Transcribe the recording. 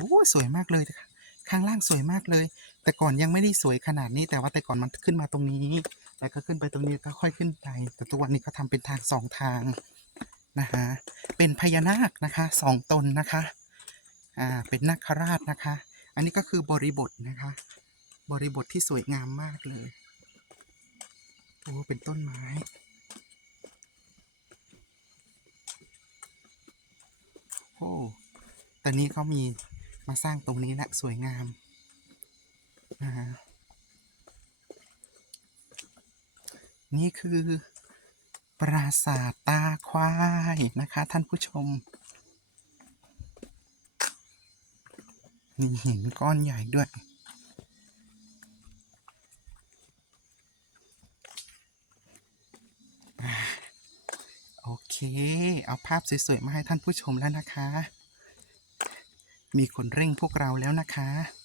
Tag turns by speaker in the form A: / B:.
A: โอ้สวยมากเลยข้างล่างสวยมากเลย แต่ก่อนยังไม่ได้สวยขนาดนี้ แต่ว่าแต่ก่อนมันขึ้นมาตรงนี้ แล้วก็ขึ้นไปตรงนี้ก็ค่อยขึ้นไป แต่ทุกวันนี้ก็ทำเป็นทางสองทางนะคะเป็นพญานาคนะคะสองตนนะคะอ่าเป็นนาคราชนะคะ อันนี้ก็คือบริบทนะคะ บริบทที่สวยงามมากเลยโอ้เป็นต้นไม้โอ้ตอนนี้เขามี มาสร้างตรงนี้และสวยงามนะฮะนี่คือ ปราสาทตาควายนะคะ ท่านผู้ชมนี่หินก้อนใหญ่ด้วย โอเค เอาภาพสวย ๆ มาให้ท่านผู้ชมแล้วนะคะ มีคนเร่งพวกเราแล้วนะคะ